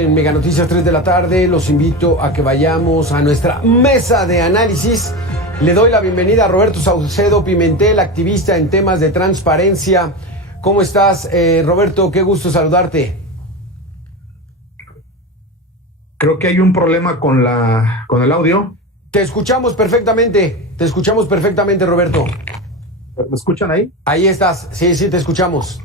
En Mega Noticias 3 de la tarde los invito a que vayamos a nuestra mesa de análisis. Le doy la bienvenida a Roberto Saucedo Pimentel, activista en temas de transparencia. ¿Cómo estás, Roberto? Qué gusto saludarte. Creo que hay un problema con el audio. Te escuchamos perfectamente, Roberto. ¿Me escuchan ahí? Ahí estás, sí, te escuchamos.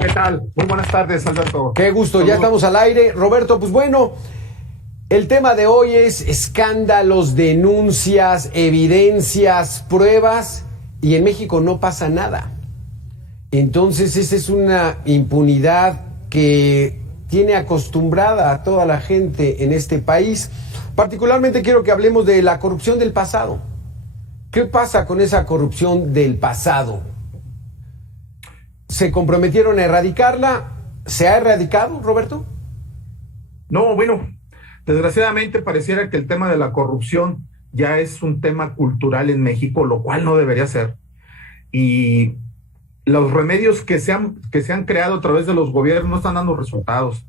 ¿Qué tal? Muy buenas tardes, Alberto. Qué gusto, ya estamos al aire. Roberto, pues bueno, el tema de hoy es escándalos, denuncias, evidencias, pruebas, y en México no pasa nada. Entonces, esa es una impunidad que tiene acostumbrada a toda la gente en este país. Particularmente quiero que hablemos de la corrupción del pasado. ¿Qué pasa con esa corrupción del pasado? ¿Se comprometieron a erradicarla? ¿Se ha erradicado, Roberto? No, bueno, desgraciadamente pareciera que el tema de la corrupción ya es un tema cultural en México, lo cual no debería ser. Y los remedios que se han creado a través de los gobiernos no están dando resultados.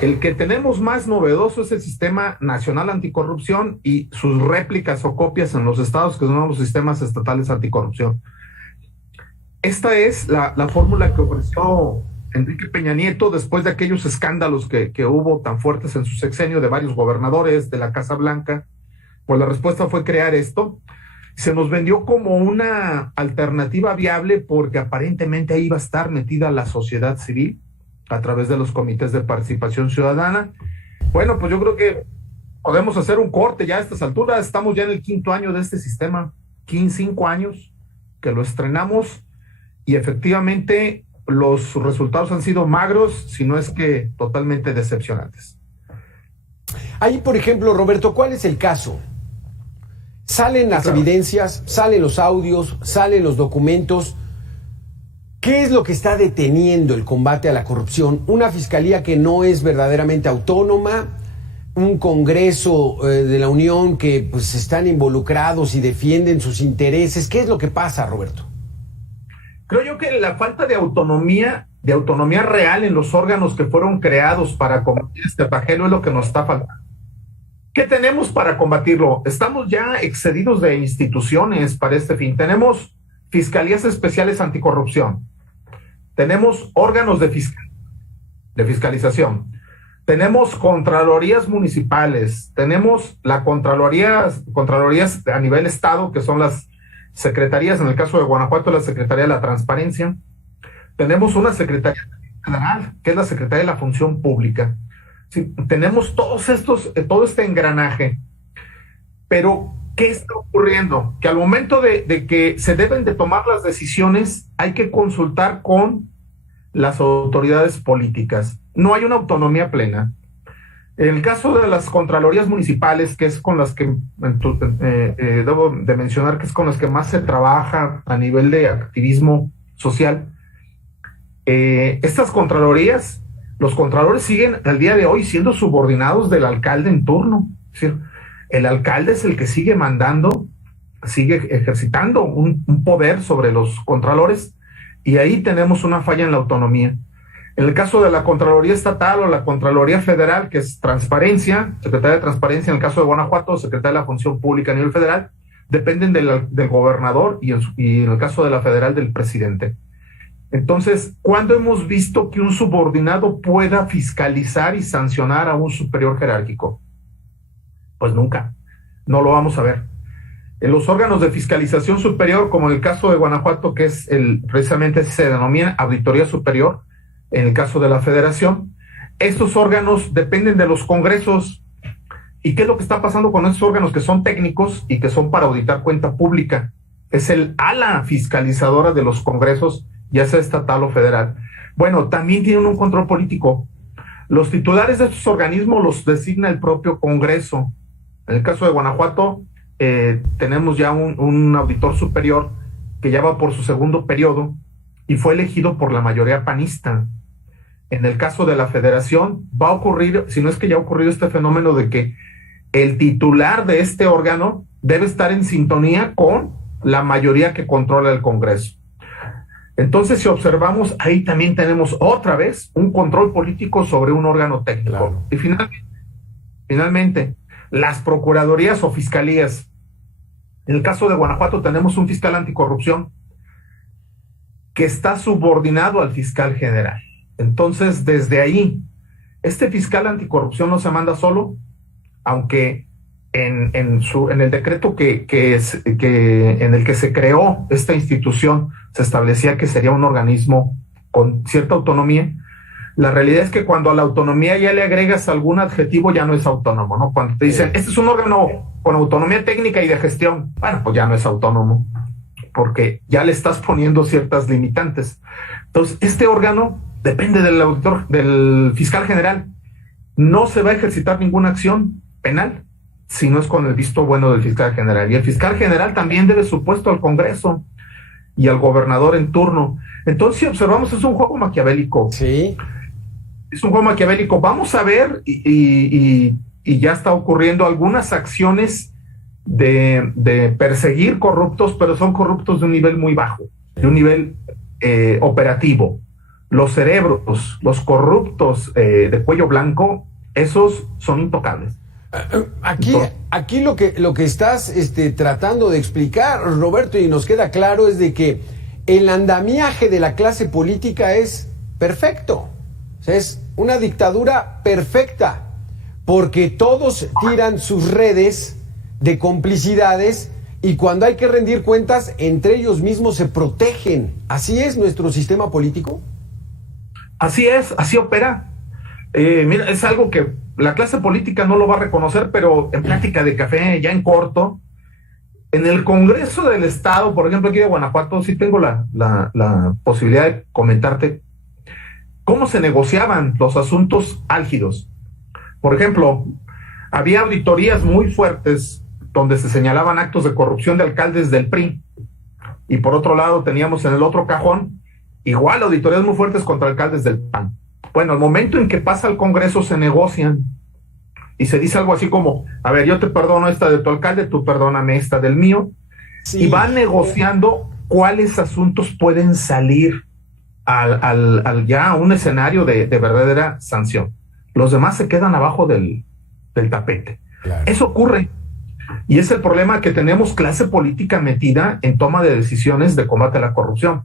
El que tenemos más novedoso es el Sistema Nacional Anticorrupción y sus réplicas o copias en los estados, que son los sistemas estatales anticorrupción. Esta es la fórmula que ofreció Enrique Peña Nieto después de aquellos escándalos que hubo tan fuertes en su sexenio de varios gobernadores de la Casa Blanca. Pues la respuesta fue crear esto. Se nos vendió como una alternativa viable porque aparentemente ahí iba a estar metida la sociedad civil a través de los comités de participación ciudadana. Bueno, pues yo creo que podemos hacer un corte ya a estas alturas. Estamos ya en el 5º año de este sistema, 5 años que lo estrenamos. Y efectivamente los resultados han sido magros, si no es que totalmente decepcionantes. Ahí, por ejemplo, Roberto, ¿cuál es el caso? Salen las evidencias, salen los audios, salen los documentos. ¿Qué es lo que está deteniendo el combate a la corrupción? ¿Una fiscalía que no es verdaderamente autónoma? ¿Un Congreso de la Unión que pues están involucrados y defienden sus intereses? ¿Qué es lo que pasa, Roberto? Creo yo que la falta de autonomía real en los órganos que fueron creados para combatir este flagelo es lo que nos está faltando. ¿Qué tenemos para combatirlo? Estamos ya excedidos de instituciones para este fin. Tenemos fiscalías especiales anticorrupción, tenemos órganos de fiscalización, tenemos contralorías municipales, tenemos la contralorías a nivel estado, que son las secretarías, en el caso de Guanajuato, la Secretaría de la Transparencia. Tenemos una Secretaría Federal, que es la Secretaría de la Función Pública. Sí, tenemos todo este engranaje. Pero, ¿qué está ocurriendo? Que al momento de que se deben de tomar las decisiones, hay que consultar con las autoridades políticas. No hay una autonomía plena. En el caso de las contralorías municipales, que es con las que debo de mencionar que es con las que más se trabaja a nivel de activismo social, estas contralorías, los contralores siguen al día de hoy siendo subordinados del alcalde en turno. Es decir, el alcalde es el que sigue mandando, sigue ejercitando un poder sobre los contralores, y ahí tenemos una falla en la autonomía. En el caso de la Contraloría Estatal o la Contraloría Federal, que es Transparencia, Secretaría de Transparencia en el caso de Guanajuato, Secretaría de la Función Pública a nivel federal, dependen del gobernador y en el caso de la federal del presidente. Entonces, ¿cuándo hemos visto que un subordinado pueda fiscalizar y sancionar a un superior jerárquico? Pues nunca, no lo vamos a ver. En los órganos de fiscalización superior, como en el caso de Guanajuato, que es precisamente se denomina Auditoría Superior, en el caso de la Federación, estos órganos dependen de los congresos. ¿Y qué es lo que está pasando con estos órganos que son técnicos y que son para auditar cuenta pública? Es el ala fiscalizadora de los congresos, ya sea estatal o federal. Bueno, también tienen un control político. Los titulares de estos organismos los designa el propio Congreso. En el caso de Guanajuato, tenemos ya un auditor superior que ya va por su 2º periodo y fue elegido por la mayoría panista. En el caso de la Federación, va a ocurrir, si no es que ya ha ocurrido este fenómeno de que el titular de este órgano debe estar en sintonía con la mayoría que controla el Congreso. Entonces, si observamos, ahí también tenemos otra vez un control político sobre un órgano técnico. Claro. Y finalmente, las procuradurías o fiscalías. En el caso de Guanajuato tenemos un fiscal anticorrupción que está subordinado al fiscal general. Entonces, desde ahí, este fiscal anticorrupción no se manda solo, aunque en el decreto que en el que se creó esta institución se establecía que sería un organismo con cierta autonomía. La realidad es que cuando a la autonomía ya le agregas algún adjetivo, ya no es autónomo, ¿no? Cuando te dicen, este es un órgano con autonomía técnica y de gestión, bueno, pues ya no es autónomo, porque ya le estás poniendo ciertas limitantes. Entonces, este órgano depende del fiscal general. No se va a ejercitar ninguna acción penal si no es con el visto bueno del fiscal general. Y el fiscal general también debe su puesto al Congreso y al gobernador en turno. Entonces, si observamos, es un juego maquiavélico. Sí. Es un juego maquiavélico. Vamos a ver, y ya está ocurriendo algunas acciones de perseguir corruptos, pero son corruptos de un nivel muy bajo, de un nivel operativo. Los cerebros, los corruptos de cuello blanco, esos son intocables. Aquí lo que estás tratando de explicar, Roberto, y nos queda claro, es de que el andamiaje de la clase política es perfecto. O sea, es una dictadura perfecta, porque todos tiran sus redes de complicidades y cuando hay que rendir cuentas, entre ellos mismos se protegen. ¿Así es nuestro sistema político? Así es, así opera. Mira, es algo que la clase política no lo va a reconocer, pero en plática de café, ya en corto, en el Congreso del Estado, por ejemplo, aquí de Guanajuato, sí tengo la posibilidad de comentarte cómo se negociaban los asuntos álgidos. Por ejemplo, había auditorías muy fuertes donde se señalaban actos de corrupción de alcaldes del PRI, y por otro lado teníamos en el otro cajón igual auditorías muy fuertes contra alcaldes del PAN. Bueno, al momento en que pasa al Congreso se negocian y se dice algo así como, a ver, yo te perdono esta de tu alcalde, tú perdóname esta del mío, sí. Y van negociando cuáles asuntos pueden salir al ya un escenario de verdadera sanción. Los demás se quedan abajo del tapete. Claro. Eso ocurre. Y es el problema, que tenemos clase política metida en toma de decisiones de combate a la corrupción.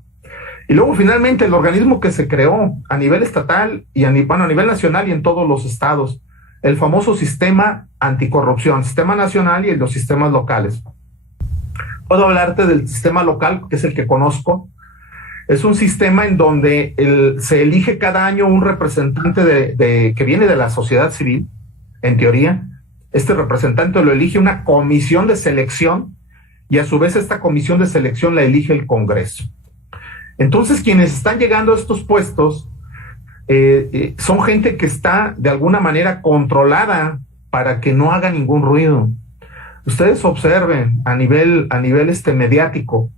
Y luego finalmente el organismo que se creó a nivel estatal y a nivel nacional y en todos los estados, el famoso sistema anticorrupción, sistema nacional y los sistemas locales. Puedo hablarte del sistema local, que es el que conozco. Es un sistema en donde se elige cada año un representante que viene de la sociedad civil, en teoría. Este representante lo elige una comisión de selección y a su vez esta comisión de selección la elige el Congreso. Entonces, quienes están llegando a estos puestos son gente que está de alguna manera controlada para que no haga ningún ruido. Ustedes observen a nivel mediático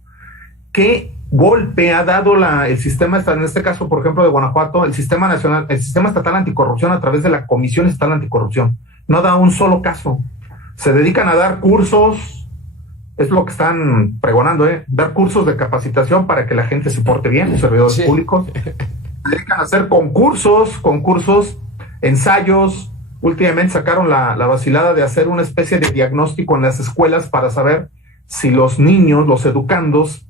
qué golpe ha dado el sistema, en este caso, por ejemplo, de Guanajuato, el sistema nacional, el sistema estatal anticorrupción a través de la Comisión Estatal Anticorrupción. No da un solo caso. Se dedican a dar cursos. Es lo que están pregonando, dar cursos de capacitación para que la gente se porte bien, los servidores públicos. Se dedican a hacer concursos, ensayos. Últimamente sacaron la vacilada de hacer una especie de diagnóstico en las escuelas para saber si los niños, los educandos,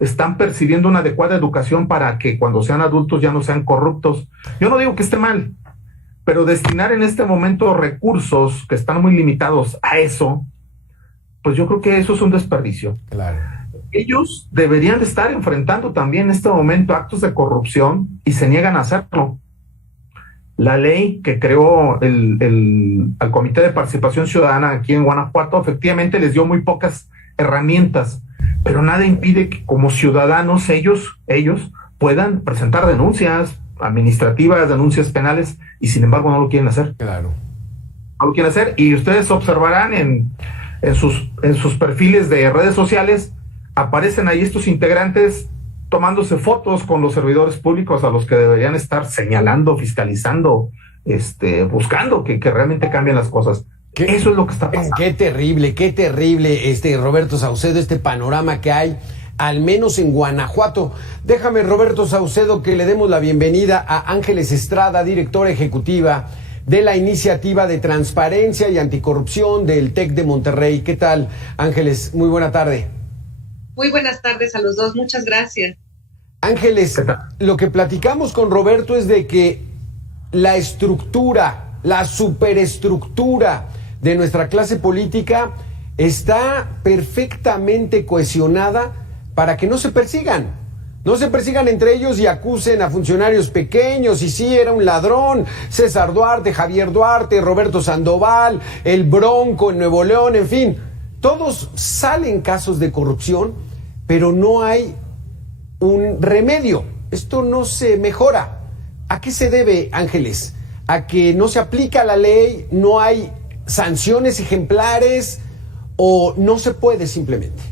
están percibiendo una adecuada educación para que cuando sean adultos ya no sean corruptos. Yo no digo que esté mal, pero destinar en este momento recursos que están muy limitados a eso, pues yo creo que eso es un desperdicio. Claro. Ellos deberían de estar enfrentando también en este momento actos de corrupción y se niegan a hacerlo. La ley que creó al Comité de Participación Ciudadana aquí en Guanajuato efectivamente les dio muy pocas herramientas, pero nada impide que como ciudadanos ellos puedan presentar denuncias administrativas, denuncias penales, y sin embargo no lo quieren hacer. Claro. No lo quieren hacer, y ustedes observarán en sus perfiles de redes sociales, aparecen ahí estos integrantes tomándose fotos con los servidores públicos a los que deberían estar señalando, fiscalizando, buscando que realmente cambien las cosas. Eso es lo que está pasando. Qué terrible, Roberto Saucedo, este panorama que hay. al menos en Guanajuato. Déjame, Roberto Saucedo, que le demos la bienvenida a Ángeles Estrada, directora ejecutiva de la Iniciativa de Transparencia y Anticorrupción del TEC de Monterrey. ¿Qué tal, Ángeles? Muy buena tarde. Muy buenas tardes a los dos, muchas gracias. Ángeles, lo que platicamos con Roberto es de que la estructura, la superestructura de nuestra clase política está perfectamente cohesionada para que no se persigan entre ellos y acusen a funcionarios pequeños, y sí, era un ladrón, César Duarte, Javier Duarte, Roberto Sandoval, el Bronco en Nuevo León, en fin, todos salen casos de corrupción, pero no hay un remedio. Esto no se mejora. ¿A qué se debe, Ángeles? ¿A que no se aplica la ley, no hay sanciones ejemplares o no se puede simplemente?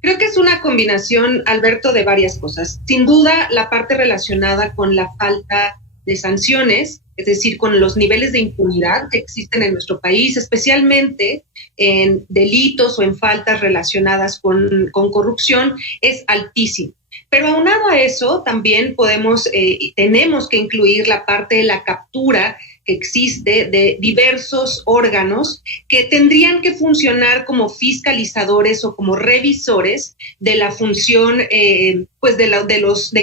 Creo que es una combinación, Alberto, de varias cosas. Sin duda, la parte relacionada con la falta de sanciones, es decir, con los niveles de impunidad que existen en nuestro país, especialmente en delitos o en faltas relacionadas con corrupción, es altísimo. Pero aunado a eso, también tenemos que incluir la parte de la captura que existe de diversos órganos que tendrían que funcionar como fiscalizadores o como revisores de la función de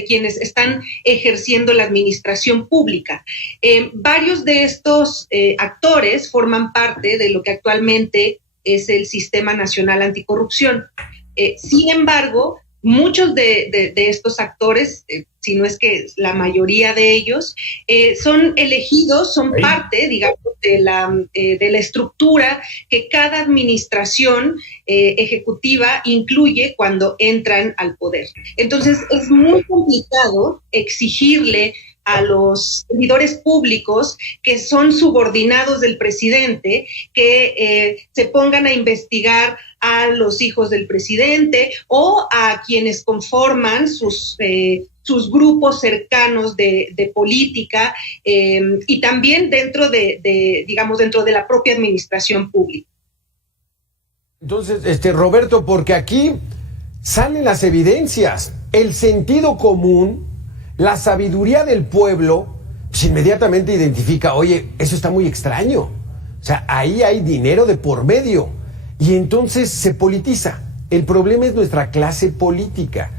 quienes están ejerciendo la administración pública. Varios de estos actores forman parte de lo que actualmente es el Sistema Nacional Anticorrupción. Sin embargo, muchos de estos actores, si no es que la mayoría de ellos, son elegidos, son parte, digamos, de la estructura que cada administración ejecutiva incluye cuando entran al poder. Entonces, es muy complicado exigirle a los servidores públicos que son subordinados del presidente, que se pongan a investigar a los hijos del presidente o a quienes conforman sus grupos cercanos de política y también dentro dentro de la propia administración pública. Entonces, Roberto, porque aquí salen las evidencias, el sentido común, la sabiduría del pueblo, pues inmediatamente identifica, oye, eso está muy extraño. O sea, ahí hay dinero de por medio. Y entonces se politiza. El problema es nuestra clase política,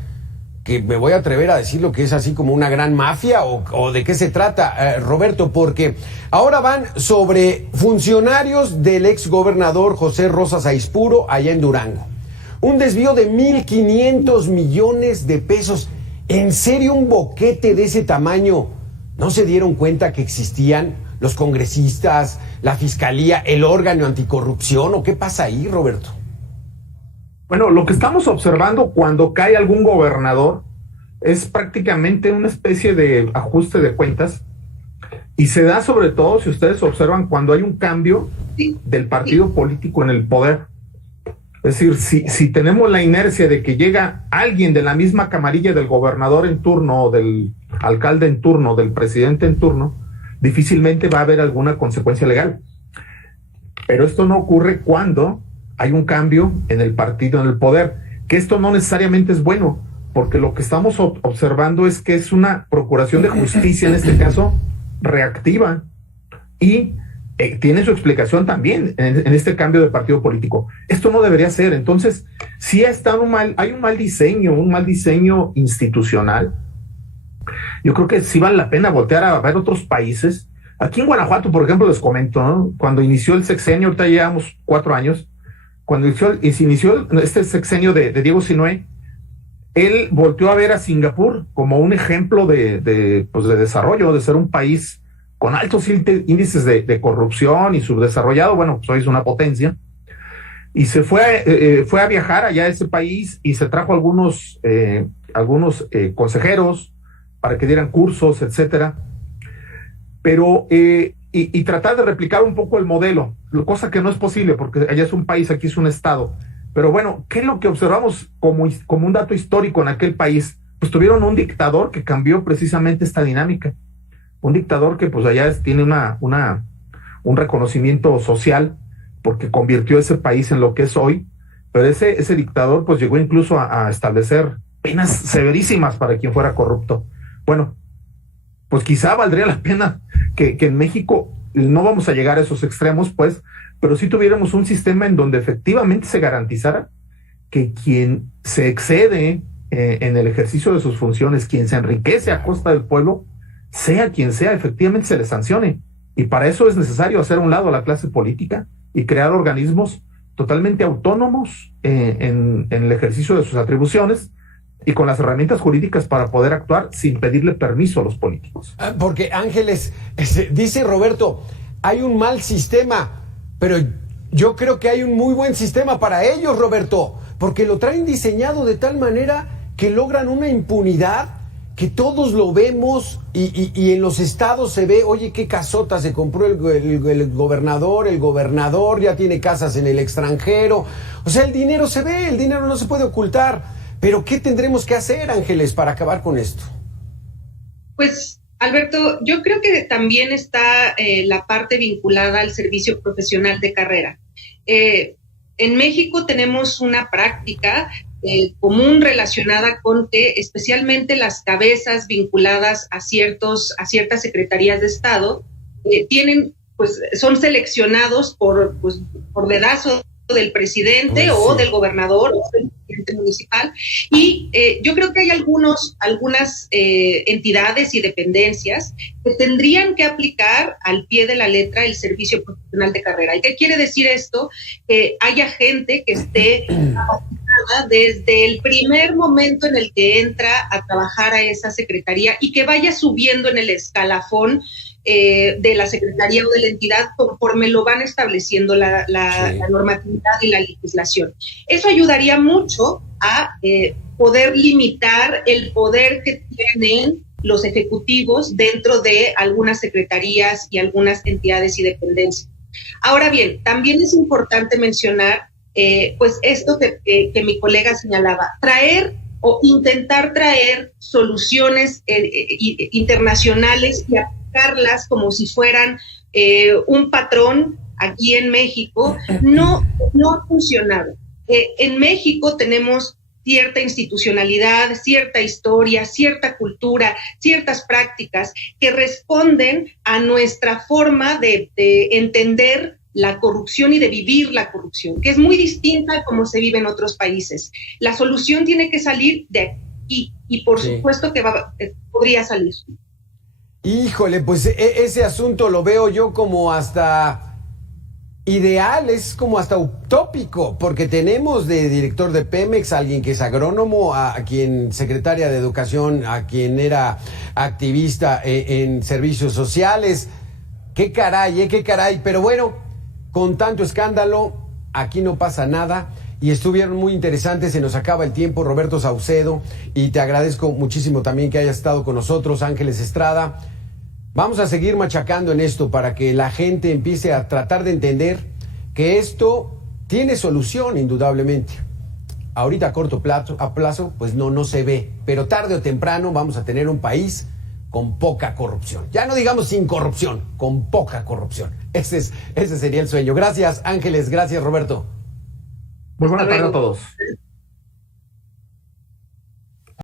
que me voy a atrever a decir lo que es así como una gran mafia, o de qué se trata, Roberto, porque ahora van sobre funcionarios del exgobernador José Rosas Aispuro allá en Durango. Un desvío de 1,500 millones de pesos. ¿En serio un boquete de ese tamaño? ¿No se dieron cuenta que existían los congresistas, la fiscalía, el órgano anticorrupción? ¿O qué pasa ahí, Roberto? Bueno, lo que estamos observando cuando cae algún gobernador es prácticamente una especie de ajuste de cuentas, y se da sobre todo, si ustedes observan, cuando hay un cambio del partido político en el poder. Es decir, si tenemos la inercia de que llega alguien de la misma camarilla del gobernador en turno, o del alcalde en turno, del presidente en turno, difícilmente va a haber alguna consecuencia legal. Pero esto no ocurre cuando hay un cambio en el partido, en el poder, que esto no necesariamente es bueno, porque lo que estamos observando es que es una procuración de justicia, en este caso, reactiva, y tiene su explicación también en este cambio de partido político. Esto no debería ser. Entonces, sí hay un mal diseño institucional. Yo creo que sí vale la pena voltear a ver otros países. Aquí en Guanajuato, por ejemplo, les comento, ¿no? Cuando inició el sexenio, ahorita llevamos 4 años, cuando se inició este sexenio de Diego Sinue, él volteó a ver a Singapur como un ejemplo de desarrollo, de ser un país con altos índices de corrupción y subdesarrollado. Bueno, pues hoy es una potencia. Y se fue a viajar allá a ese país y se trajo algunos consejeros para que dieran cursos, etcétera. Pero, y tratar de replicar un poco el modelo, cosa que no es posible porque allá es un país, aquí es un estado. Pero bueno, ¿qué es lo que observamos como un dato histórico en aquel país? Pues tuvieron un dictador que cambió precisamente esta dinámica. Un dictador que pues allá tiene un reconocimiento social porque convirtió ese país en lo que es hoy, pero ese dictador pues llegó incluso a establecer penas severísimas para quien fuera corrupto. Bueno, pues quizá valdría la pena que en México no vamos a llegar a esos extremos, pues, pero si tuviéramos un sistema en donde efectivamente se garantizara que quien se excede en el ejercicio de sus funciones, quien se enriquece a costa del pueblo, sea quien sea, efectivamente se le sancione. Y para eso es necesario hacer a un lado a la clase política y crear organismos totalmente autónomos en el ejercicio de sus atribuciones y con las herramientas jurídicas para poder actuar sin pedirle permiso a los políticos. Porque, Ángeles, dice Roberto, hay un mal sistema, pero yo creo que hay un muy buen sistema para ellos, Roberto, porque lo traen diseñado de tal manera que logran una impunidad que todos lo vemos y en los estados se ve, oye, qué casota se compró el gobernador ya tiene casas en el extranjero. O sea, el dinero se ve, el dinero no se puede ocultar. Pero ¿qué tendremos que hacer, Ángeles, para acabar con esto? Pues, Alberto, yo creo que también está la parte vinculada al servicio profesional de carrera. En México tenemos una práctica común relacionada con que especialmente las cabezas vinculadas a ciertas secretarías de Estado son seleccionados por dedazo del presidente o del gobernador o del presidente municipal, y yo creo que hay algunas entidades y dependencias que tendrían que aplicar al pie de la letra el servicio profesional de carrera. ¿Y qué quiere decir esto? Que haya gente que esté capacitada desde el primer momento en el que entra a trabajar a esa secretaría y que vaya subiendo en el escalafón de la secretaría o de la entidad conforme lo van estableciendo la normatividad y la legislación. Eso ayudaría mucho a poder limitar el poder que tienen los ejecutivos dentro de algunas secretarías y algunas entidades y dependencias. Ahora bien, también es importante mencionar pues esto que mi colega señalaba, traer o intentar traer soluciones internacionales y aplicarlas como si fueran un patrón aquí en México, no ha funcionado. En México tenemos cierta institucionalidad, cierta historia, cierta cultura, ciertas prácticas que responden a nuestra forma de entender la corrupción y de vivir la corrupción, que es muy distinta a cómo se vive en otros países. La solución tiene que salir de aquí y por supuesto que podría salir. Híjole, pues ese asunto lo veo yo como hasta ideal, es como hasta utópico, porque tenemos de director de Pemex a alguien que es agrónomo, a quien secretaria de Educación, a quien era activista en servicios sociales. Qué caray, pero bueno, con tanto escándalo, aquí no pasa nada. Y estuvieron muy interesantes, se nos acaba el tiempo, Roberto Saucedo, y te agradezco muchísimo también que hayas estado con nosotros, Ángeles Estrada. Vamos a seguir machacando en esto para que la gente empiece a tratar de entender que esto tiene solución, indudablemente. Ahorita a corto plazo, pues no se ve, pero tarde o temprano vamos a tener un país con poca corrupción. Ya no digamos sin corrupción, con poca corrupción. Ese sería el sueño. Gracias, Ángeles. Gracias, Roberto. Muy buena tarde a todos.